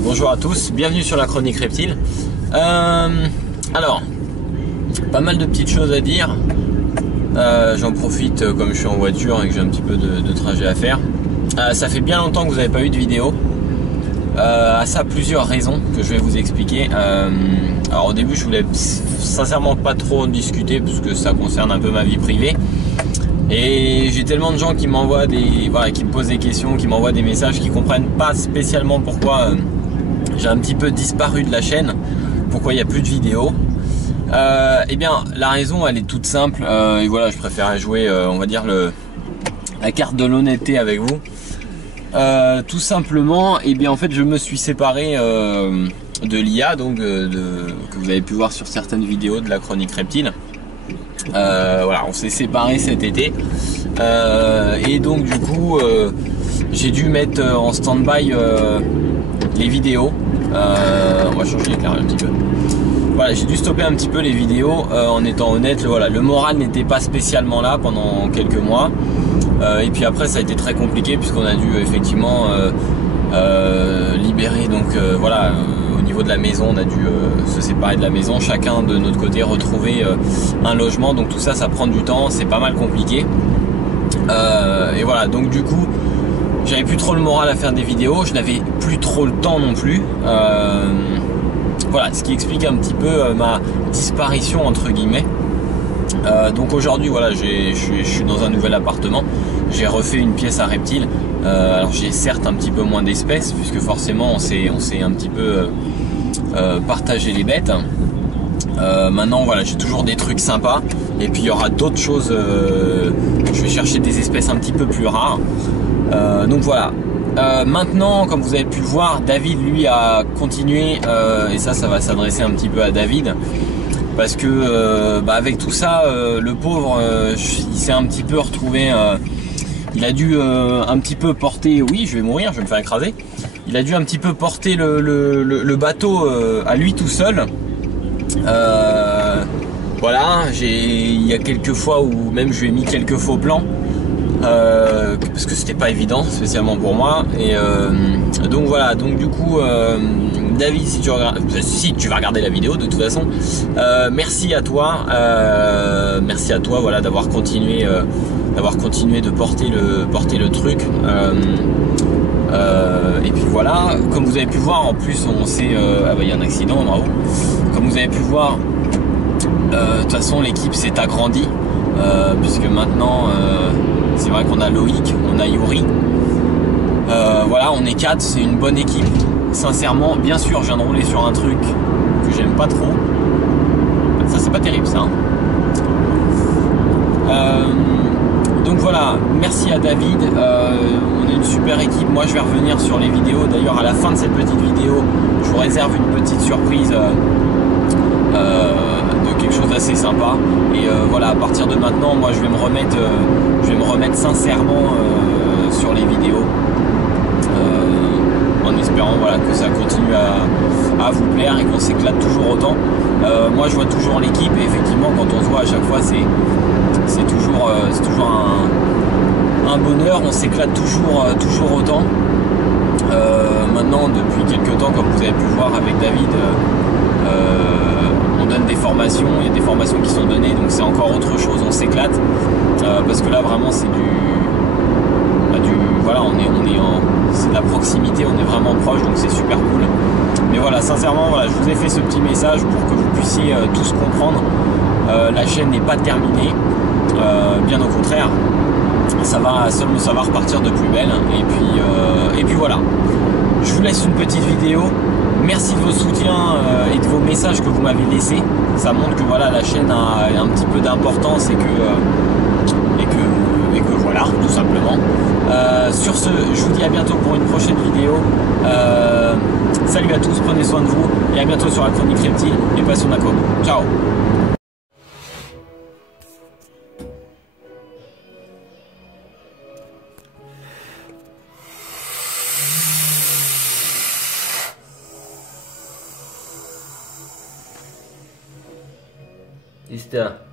Bonjour à tous, bienvenue sur la chronique reptile. Alors, pas mal de petites choses à dire. J'en profite comme je suis en voiture et que j'ai un petit peu de trajet à faire. Ça fait bien longtemps que vous n'avez pas eu de vidéo. À ça, plusieurs raisons que je vais vous expliquer. Alors au début, je voulais sincèrement pas trop en discuter parce que ça concerne un peu ma vie privée. Et j'ai tellement de gens qui m'envoient qui me posent des questions, qui m'envoient des messages, qui comprennent pas spécialement pourquoi j'ai un petit peu disparu de la chaîne, pourquoi il n'y a plus de vidéos. Eh bien, la raison, elle est toute simple. Et voilà, je préfère jouer, on va dire la carte de l'honnêteté avec vous. Tout simplement, eh bien, en fait, je me suis séparé de l'IA, donc que vous avez pu voir sur certaines vidéos de la chronique reptile. Voilà, on s'est séparés cet été et donc du coup j'ai dû mettre en stand-by les vidéos. On va changer l'éclairage un petit peu. Voilà, j'ai dû stopper un petit peu les vidéos en étant honnête. Voilà, le moral n'était pas spécialement là pendant quelques mois et puis après ça a été très compliqué puisqu'on a dû effectivement libérer donc voilà. Au niveau de la maison, on a dû se séparer de la maison, chacun de notre côté retrouver un logement, donc tout ça, ça prend du temps, c'est pas mal compliqué. Et voilà, donc du coup, j'avais plus trop le moral à faire des vidéos, je n'avais plus trop le temps non plus. Voilà, ce qui explique un petit peu ma disparition entre guillemets. Donc aujourd'hui, voilà, je suis dans un nouvel appartement, j'ai refait une pièce à reptiles. Alors j'ai certes un petit peu moins d'espèces puisque forcément on s'est un petit peu partagé les bêtes. Maintenant voilà, j'ai toujours des trucs sympas et puis il y aura d'autres choses. Je vais chercher des espèces un petit peu plus rares. Donc voilà. Maintenant, comme vous avez pu le voir, David lui a continué et ça va s'adresser un petit peu à David. Parce que avec tout ça, le pauvre, il s'est un petit peu retrouvé. Il a dû un petit peu porter. Oui, je vais mourir, je vais me faire écraser. Il a dû un petit peu porter le bateau à lui tout seul. Voilà, il y a quelques fois où même je lui ai mis quelques faux plans. Parce que c'était pas évident, spécialement pour moi. Et donc voilà, donc du coup. David, si tu vas regarder la vidéo de toute façon, merci à toi, voilà, d'avoir continué de porter le truc. Et puis voilà, comme vous avez pu voir, en plus on sait, il y a un accident, bravo. Comme vous avez pu voir, de toute façon l'équipe s'est agrandie, puisque maintenant, c'est vrai qu'on a Loïc, on a Yuri. Voilà, on est 4, c'est une bonne équipe. Sincèrement, bien sûr, je viens de rouler sur un truc que j'aime pas trop. Ça, c'est pas terrible, ça. Donc voilà, merci à David. On est une super équipe. Moi, je vais revenir sur les vidéos. D'ailleurs, à la fin de cette petite vidéo, je vous réserve une petite surprise de quelque chose d'assez sympa. Et voilà, à partir de maintenant, moi, je vais me remettre sincèrement sur les vidéos. En espérant voilà, que ça continue à vous plaire et qu'on s'éclate toujours autant. Moi je vois toujours l'équipe et effectivement quand on se voit à chaque fois c'est toujours un bonheur, on s'éclate toujours autant. Maintenant depuis quelques temps, comme vous avez pu voir avec David, on donne des formations, il y a des formations qui sont données, donc c'est encore autre chose, on s'éclate parce que là vraiment c'est voilà, c'est de la proximité, on est vraiment proche, donc c'est super cool. Mais voilà, sincèrement, voilà, je vous ai fait ce petit message pour que vous puissiez tous comprendre. La chaîne n'est pas terminée, bien au contraire, ça va repartir de plus belle. Et puis voilà, je vous laisse une petite vidéo. Merci de vos soutiens et de vos messages que vous m'avez laissés. Ça montre que voilà, la chaîne a un petit peu d'importance et que voilà, tout simplement. Sur ce, je vous dis à bientôt pour une prochaine vidéo. Salut à tous, prenez soin de vous et à bientôt sur la chronique reptile et Passion Naco. Ciao. Ista.